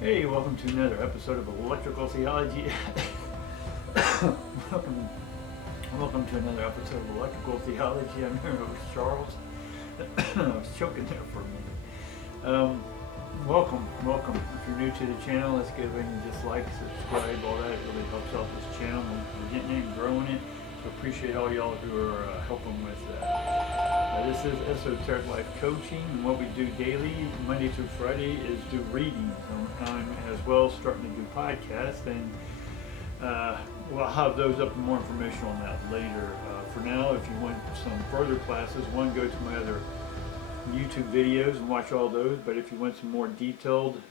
Hey, welcome to another episode of Electrical Theology. welcome, welcome to another episode of Electrical Theology. I'm your host, Charles. I was choking there for a minute. Welcome. If you're new to the channel, let's go ahead and just like, subscribe, all that. It really helps out this channel. We're getting it and growing it. So appreciate all y'all who are helping with that. This is Esoteric Life Coaching, and what we do daily, Monday through Friday, is do readings. I'm as well starting to do podcasts, and we'll have those up and more information on that later. For now, if you want some further classes, one, go to my other YouTube videos and watch all those, but if you want some more detailed,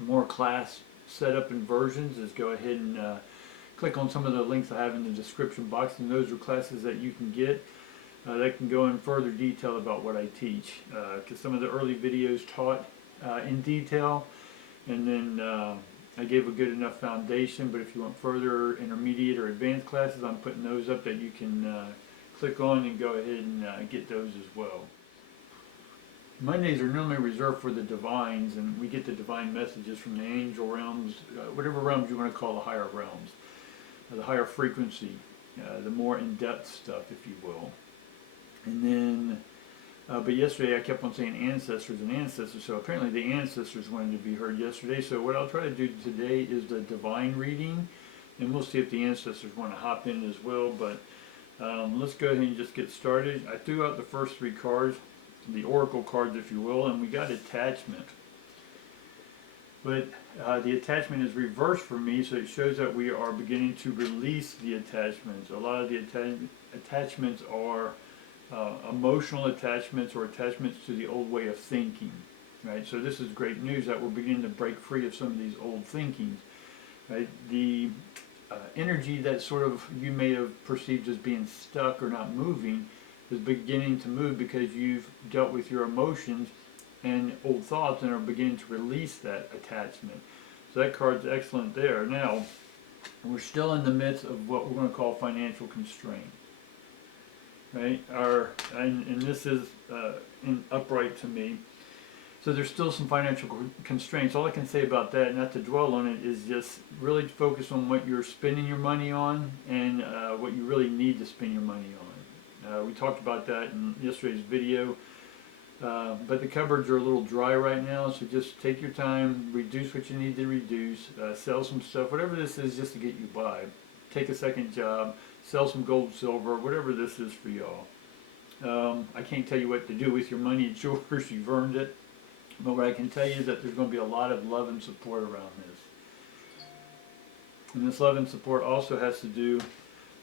more class setup and versions, just go ahead and click on some of the links I have in the description box, and those are classes that you can get. That can go in further detail about what I teach, because some of the early videos taught in detail, and then I gave a good enough foundation. But if you want further intermediate or advanced classes, I'm putting those up that you can click on and go ahead and get those as well. Mondays are normally reserved for the divines, and we get the divine messages from the angel realms, whatever realms you want to call the higher realms, the higher frequency, the more in-depth stuff, if you will. And then, but yesterday I kept on saying ancestors and ancestors, so apparently the ancestors wanted to be heard yesterday. So what I'll try to do today is the divine reading, and we'll see if the ancestors want to hop in as well. But let's go ahead and just get started. I threw out the first three cards, the oracle cards, if you will, and we got attachment. But the attachment is reversed for me, so it shows that we are beginning to release the attachments. A lot of the attachments are emotional attachments or attachments to the old way of thinking, right? So this is great news that we're beginning to break free of some of these old thinkings, right? The energy that sort of you may have perceived as being stuck or not moving is beginning to move because you've dealt with your emotions and old thoughts and are beginning to release that attachment. So that card's excellent there. Now, we're still in the midst of what we're going to call financial constraint. Right, and this is in upright to me. So there's still some financial constraints. All I can say about that, not to dwell on it, is just really focus on what you're spending your money on and what you really need to spend your money on. We talked about that in yesterday's video, but the cupboards are a little dry right now, so just take your time, reduce what you need to reduce, sell some stuff, whatever this is, just to get you by. Take a second job, sell some gold, silver, whatever this is for y'all. I can't tell you what to do with your money. It's yours. You've earned it. But what I can tell you is that there's going to be a lot of love and support around this. And this love and support also has to do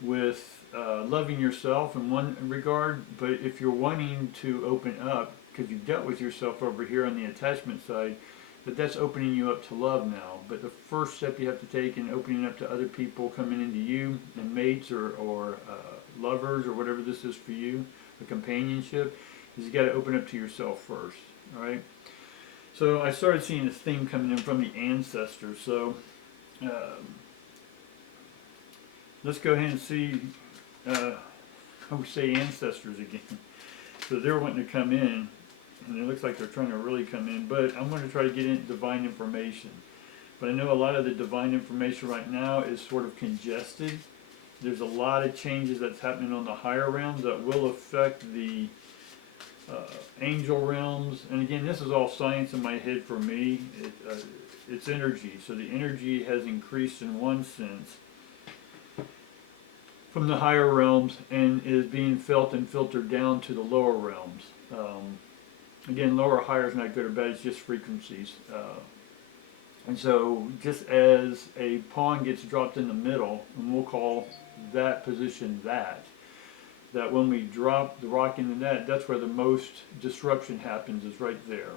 with loving yourself in one regard. But if you're wanting to open up, because you've dealt with yourself over here on the attachment side, that's opening you up to love now. But the first step you have to take in opening up to other people coming into you, and mates or lovers or whatever this is for you, a companionship, is you got to open up to yourself first. All right. So I started seeing this theme coming in from the ancestors. So let's go ahead and see. I would say ancestors again. So they're wanting to come in. And it looks like they're trying to really come in, but I'm going to try to get in divine information. But I know a lot of the divine information right now is sort of congested. There's a lot of changes that's happening on the higher realms that will affect the angel realms. And again, this is all science in my head for me. It's energy. So the energy has increased in one sense from the higher realms and is being felt and filtered down to the lower realms. Again, lower or higher is not good or bad, it's just frequencies. And so just as a pawn gets dropped in the middle, and we'll call that position that when we drop the rock into that's where the most disruption happens, is right there.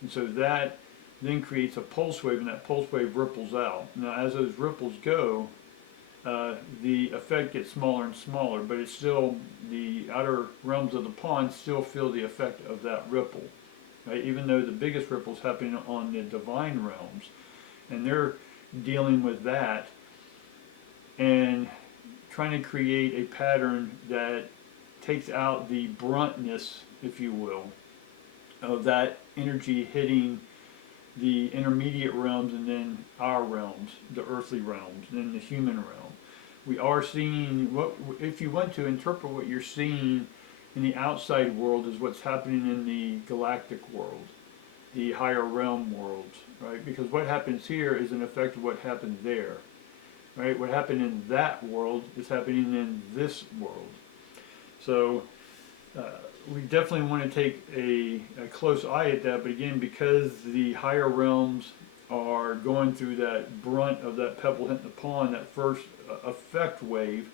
And so that then creates a pulse wave, and that pulse wave ripples out. Now as those ripples go, the effect gets smaller and smaller, but it's still, the outer realms of the pond still feel the effect of that ripple, right? Even though the biggest ripple is happening on the divine realms, and they're dealing with that and trying to create a pattern that takes out the bruntness, if you will, of that energy hitting the intermediate realms, and then our realms, the earthly realms, and then the human realm. We are seeing what, if you want to interpret what you're seeing in the outside world, is what's happening in the galactic world, the higher realm world, right? Because what happens here is an effect of what happened there, right? What happened in that world is happening in this world. So we definitely want to take a close eye at that, but again, because the higher realms are going through that brunt of that pebble hitting the pond, that first effect wave,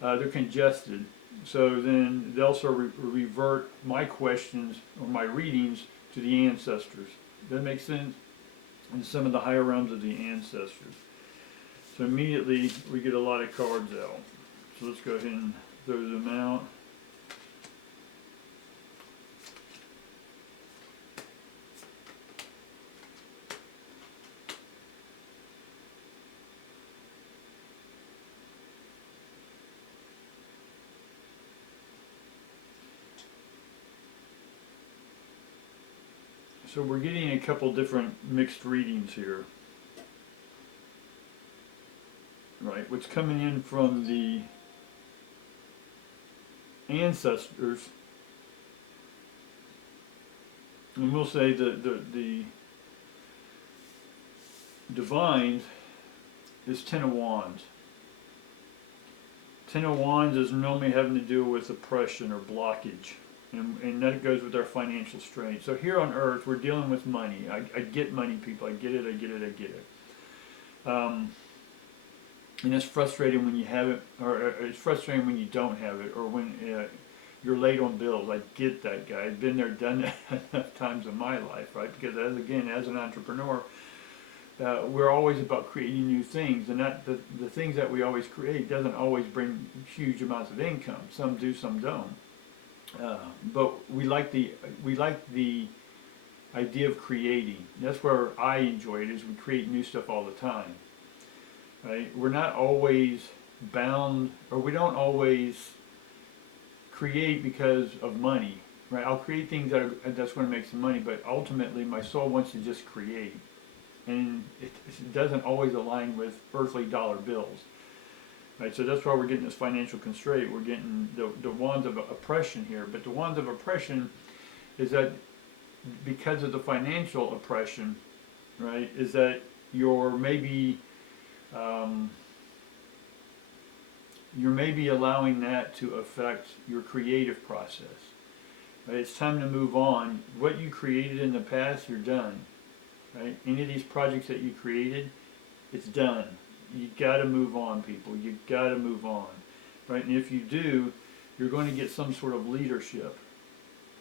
they're congested. So then they'll sort of revert my questions or my readings to the ancestors. Does that make sense? And some of the higher realms of the ancestors. So immediately we get a lot of cards out. So let's go ahead and throw them out. So we're getting a couple different mixed readings here. Right, what's coming in from the ancestors, and we'll say the divines, is Ten of Wands. Ten of Wands is normally having to do with oppression or blockage. And that goes with our financial strain. So here on earth, we're dealing with money. I get money, people. I get it, I get it, I get it. And it's frustrating when you have it, or it's frustrating when you don't have it, or when you're late on bills. I get that, guy. I've been there, done that enough times in my life, right? Because as an entrepreneur, we're always about creating new things, and that the things that we always create doesn't always bring huge amounts of income. Some do, some don't. But we like the idea of creating. That's where I enjoy it, is we create new stuff all the time. Right? We're not always bound, or we don't always create because of money. Right? I'll create things that's going to make some money, but ultimately my soul wants to just create, and it doesn't always align with earthly dollar bills. Right, so that's why we're getting this financial constraint. We're getting the wands of oppression here. But the wands of oppression is that because of the financial oppression, right, is that you're maybe allowing that to affect your creative process. Right? It's time to move on. What you created in the past, you're done. Right? Any of these projects that you created, it's done. You got to move on, people. You got to move on, right? And if you do, you're going to get some sort of leadership,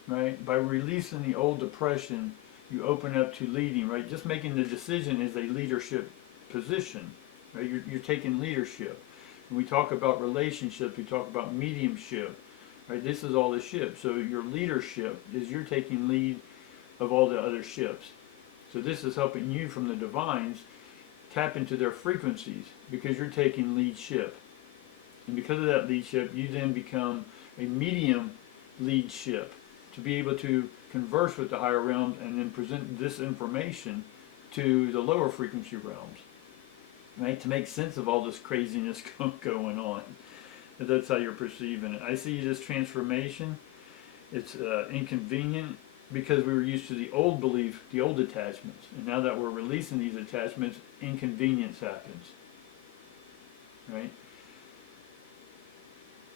right? By releasing the old depression, you open up to leading, right? Just making the decision is a leadership position, right? You're taking leadership. When we talk about relationships, we talk about mediumship, right? This is all the ship. So your leadership is you're taking lead of all the other ships. So this is helping you from the divines tap into their frequencies, because you're taking leadship. And because of that leadship, you then become a medium leadship to be able to converse with the higher realms and then present this information to the lower frequency realms, right? To make sense of all this craziness going on. That's how you're perceiving it. I see this transformation. It's inconvenient, because we were used to the old belief, the old attachments, and now that we're releasing these attachments, inconvenience happens, right?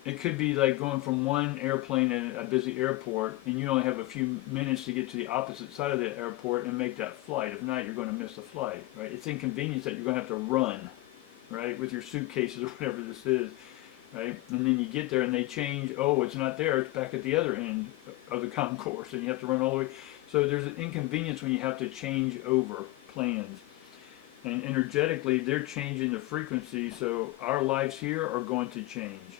It could be like going from one airplane at a busy airport, and you only have a few minutes to get to the opposite side of the airport and make that flight. If not, you're going to miss the flight, right? It's inconvenience that you're going to have to run, right, with your suitcases or whatever this is, right? And then you get there and they change, oh, it's not there, it's back at the other end of the concourse, and you have to run all the way. So there's an inconvenience when you have to change over plans. And energetically, they're changing the frequency, so our lives here are going to change.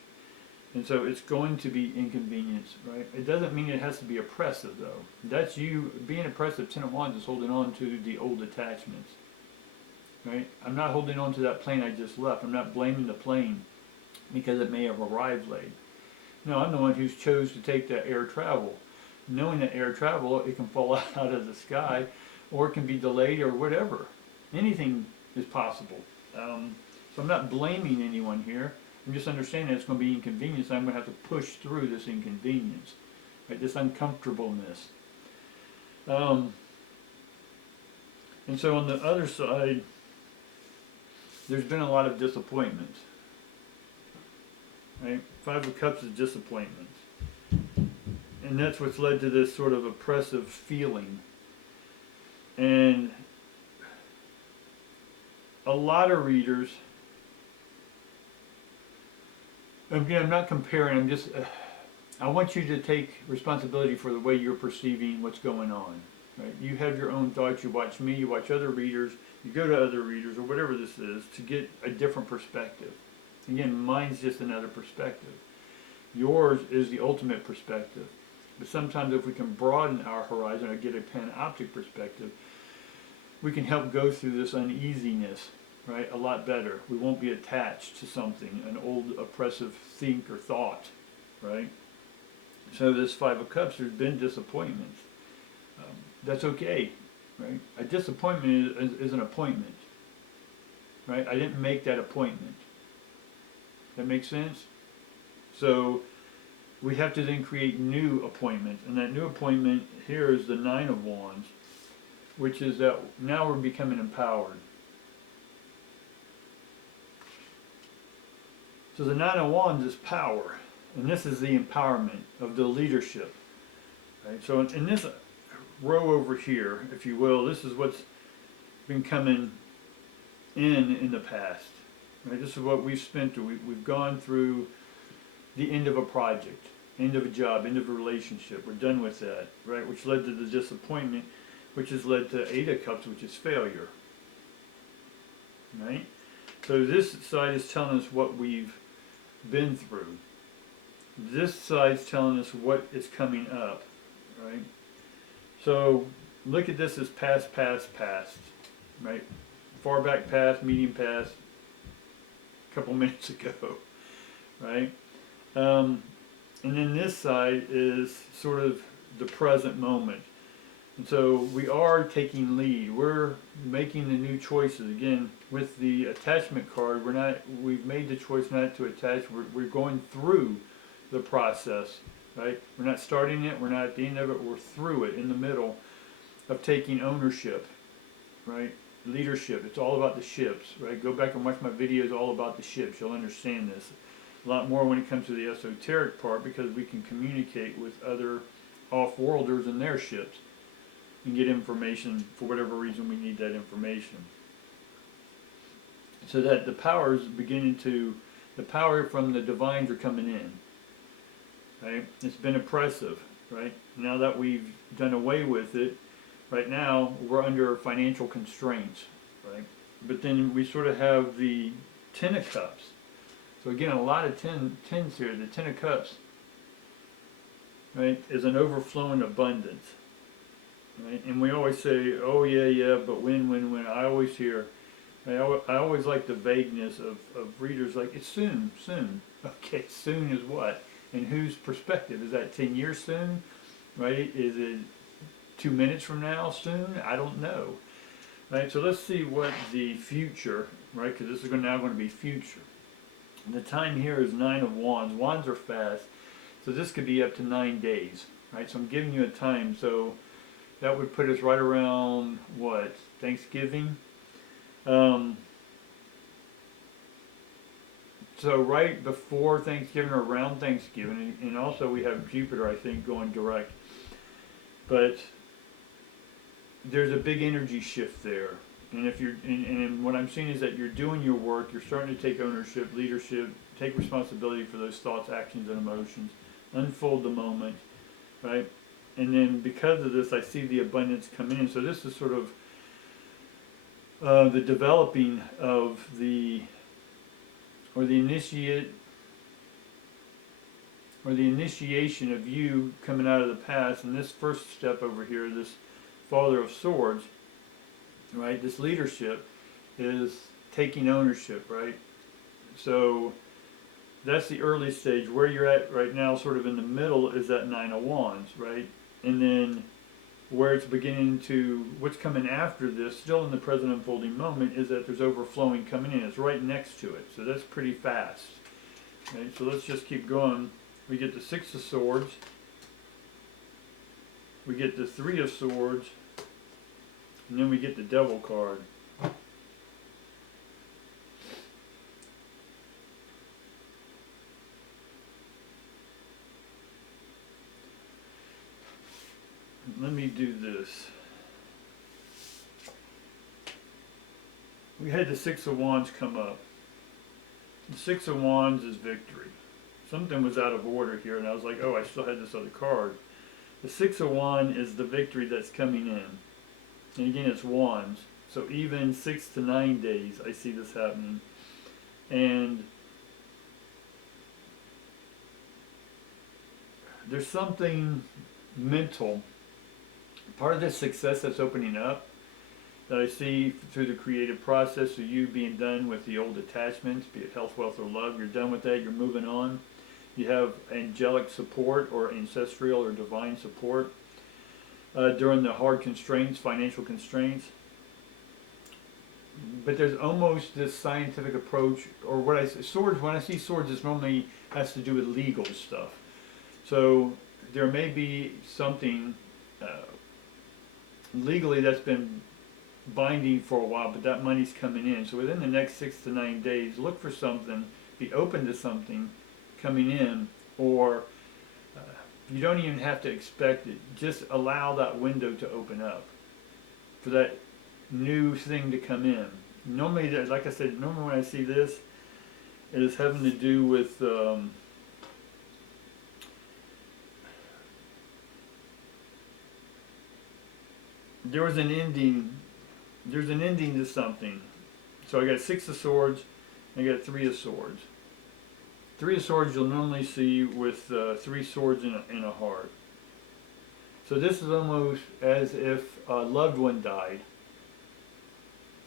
And so it's going to be inconvenience, right? It doesn't mean it has to be oppressive, though. That's you, being oppressive. Ten of Wands is holding on to the old attachments, right? I'm not holding on to that plane I just left. I'm not blaming the plane because it may have arrived late. No, I'm the one who's chose to take that air travel. Knowing that air travel, it can fall out of the sky, or it can be delayed or whatever. Anything is possible. So I'm not blaming anyone here. I'm just understanding it's going to be inconvenience. I'm going to have to push through this inconvenience, right? This uncomfortableness. And so on the other side, there's been a lot of disappointment. Right? Five of Cups is disappointment. And that's what's led to this sort of oppressive feeling. And a lot of readers, again, I'm not comparing, I'm just, I want you to take responsibility for the way you're perceiving what's going on. Right? You have your own thoughts, you watch me, you watch other readers, you go to other readers, or whatever this is, to get a different perspective. Again, mine's just another perspective. Yours is the ultimate perspective. But sometimes if we can broaden our horizon or get a panoptic perspective, we can help go through this uneasiness, right, a lot better. We won't be attached to something, an old oppressive think or thought, right? So this Five of Cups, there's been disappointments. That's okay, right? A disappointment is an appointment, right? I didn't make that appointment. That makes sense? So we have to then create new appointments, and that new appointment here is the Nine of Wands, which is that now we're becoming empowered. So the Nine of Wands is power, and this is the empowerment of the leadership. Right? So in this row over here, if you will, this is what's been coming in the past. Right? This is what we've spent through. We've gone through the end of a project, end of a job, end of a relationship. We're done with that, right? Which led to the disappointment, which has led to Eight of Cups, which is failure. Right? So this side is telling us what we've been through. This side's telling us what is coming up, right? So look at this as past, past, past, right? Far back past, medium past, a couple minutes ago, right? And then this side is sort of the present moment. And so we are taking lead. We're making the new choices. Again, with the attachment card, we've made the choice not to attach. We're going through the process, right? We're not starting it. We're not at the end of it. We're through it, in the middle of taking ownership, right? Leadership. It's all about the ships, right? Go back and watch my videos all about the ships. You'll understand this a lot more when it comes to the esoteric part, because we can communicate with other off-worlders and their ships and get information for whatever reason we need that information. So that the power is beginning to, the power from the divines are coming in. Right? It's been oppressive, right? Now that we've done away with it, right now we're under financial constraints, right? But then we sort of have the Ten of Cups. So again, a lot of tens here. The Ten of Cups, right, is an overflowing abundance, right? And we always say, oh yeah, but when. I always hear, I always like the vagueness of readers, like, it's soon. Okay, soon is what? And whose perspective? Is that 10 years soon, right? Is it 2 minutes from now soon? I don't know, right? So let's see what the future, right? Because this is now going to be future. And the time here is Nine of Wands. Wands are fast, so this could be up to 9 days, right? So I'm giving you a time. So that would put us right around what? Thanksgiving. So right before Thanksgiving or around Thanksgiving, and also we have Jupiter, I think, going direct. But there's a big energy shift there. And if you're, and what I'm seeing is that you're doing your work, you're starting to take ownership, leadership, take responsibility for those thoughts, actions, and emotions, unfold the moment, right? And then because of this, I see the abundance come in. So this is sort of the developing of the, or the initiation of you coming out of the past. And this first step over here, this Father of Swords, right, this leadership is taking ownership, right? So that's the early stage. Where you're at right now, sort of in the middle, is that Nine of Wands, right? And then Where it's beginning to, what's coming after this, still in the present unfolding moment, is that there's overflowing coming in. It's right next to it, so that's pretty fast. Okay, so let's just keep going. We get the Six of Swords. We get the Three of Swords. And then we get the Devil card. Let me do this. We had the Six of Wands come up. The Six of Wands is victory. Something was out of order here, and I was like, oh, I still had this other card. The Six of Wands is the victory that's coming in. And again, it's Wands. So even 6 to 9 days, I see this happening. And there's something mental. Part of this success that's opening up that I see through the creative process of you being done with the old attachments, be it health, wealth, or love. You're done with that. You're moving on. You have angelic support or ancestral or divine support during the hard constraints, financial constraints. But there's almost this scientific approach, or what I say, swords. When I see swords, it normally has to do with legal stuff. So there may be something legally that's been binding for a while, but that money's coming in. So within the next 6 to 9 days, look for something, be open to something coming in, or you don't even have to expect it. Just allow that window to open up for that new thing to come in. Normally, like I said, normally when I see this, it is having to do with there was an ending. There's an ending to something. So I got Six of Swords, I got Three of Swords. Three of Swords you'll normally see with three swords in a heart. So this is almost as if a loved one died.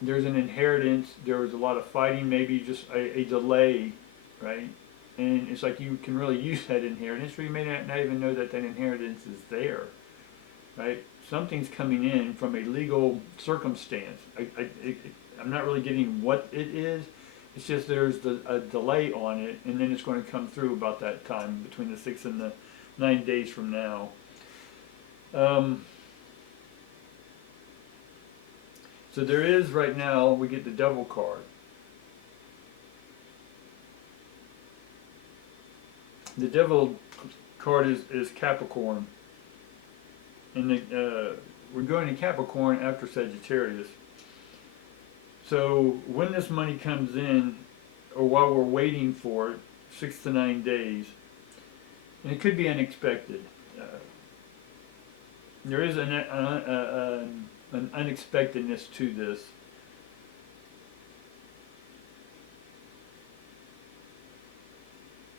There's an inheritance, there was a lot of fighting, maybe just a delay, right? And it's like you can really use that inheritance, or you may not even know that that inheritance is there, right? Something's coming in from a legal circumstance. I'm not really getting what it is. It's just there's a delay on it, and then it's going to come through about that time, between the 6 and the 9 days from now. So there is, right now, we get the Devil card. The Devil card is Capricorn. And we're going to Capricorn after Sagittarius. So when this money comes in, or while we're waiting for it, 6 to 9 days, and it could be unexpected. There is an unexpectedness to this.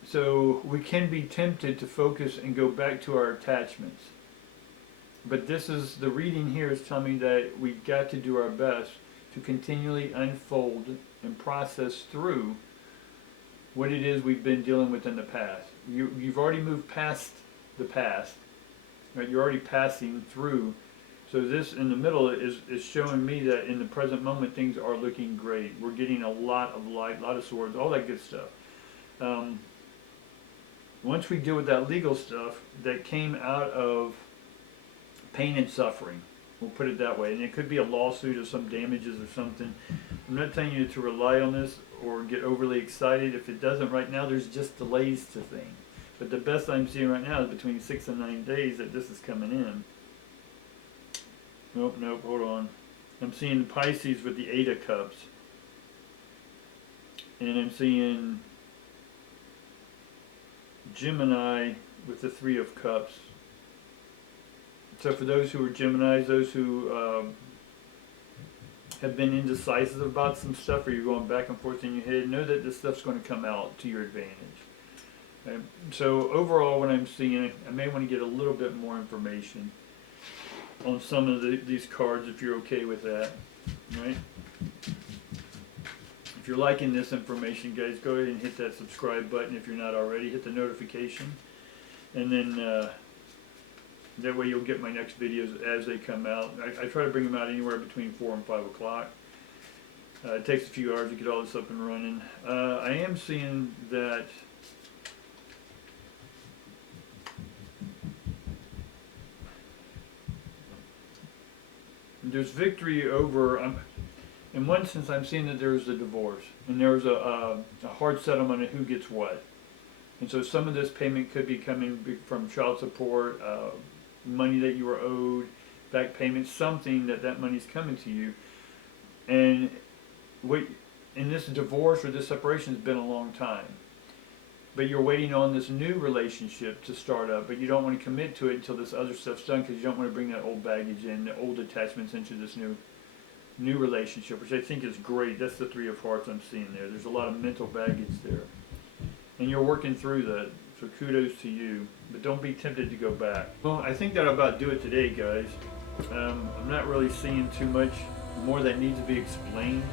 So we can be tempted to focus and go back to our attachments. But this is, the reading here is telling me that we've got to do our best to continually unfold and process through what it is we've been dealing with in the past. You've already moved past the past, right? You're already passing through. So this in the middle is showing me that in the present moment things are looking great. We're getting a lot of light, a lot of swords, all that good stuff. Once we deal with that legal stuff that came out of pain and suffering, we'll put it that way, and it could be a lawsuit or some damages or something. I'm not telling you to rely on this or get overly excited. If it doesn't right now, there's just delays to things. But the best I'm seeing right now is between 6 and 9 days that this is coming in. Nope, hold on. I'm seeing Pisces with the 8 of Cups. And I'm seeing Gemini with the 3 of Cups. So for those who are Geminis, those who have been indecisive about some stuff, or you're going back and forth in your head, know that this stuff's going to come out to your advantage. Okay? So overall, what I'm seeing, I may want to get a little bit more information on some of these cards, if you're okay with that, right? If you're liking this information, guys, go ahead and hit that subscribe button if you're not already. Hit the notification, and then That way you'll get my next videos as they come out. I try to bring them out anywhere between 4 and 5 o'clock. It takes a few hours to get all this up and running. I am seeing that there's victory over, in one sense I'm seeing that there's a divorce, and there's a hard settlement of who gets what. And so some of this payment could be coming from child support, money that you were owed, back payments, something that money's coming to you. And in this divorce or this separation has been a long time. But you're waiting on this new relationship to start up, but you don't want to commit to it until this other stuff's done, because you don't want to bring that old baggage in, the old attachments into this new relationship, which I think is great. That's the Three of Hearts I'm seeing there. There's a lot of mental baggage there. And you're working through that, so kudos to you. But don't be tempted to go back. Well, I think that'll about do it today, guys. I'm not really seeing too much more that needs to be explained.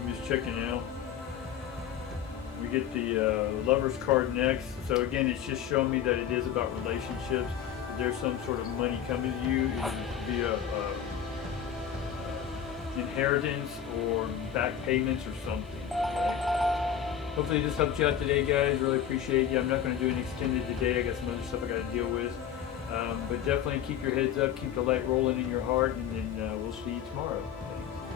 I'm just checking out. We get the Lover's card next. So again, it's just showing me that it is about relationships. That there's some sort of money coming to you via inheritance or back payments or something. Hopefully this helped you out today, guys. Really appreciate you. I'm not going to do an extended today. I got some other stuff I got to deal with. But definitely keep your heads up, keep the light rolling in your heart, and then we'll see you tomorrow.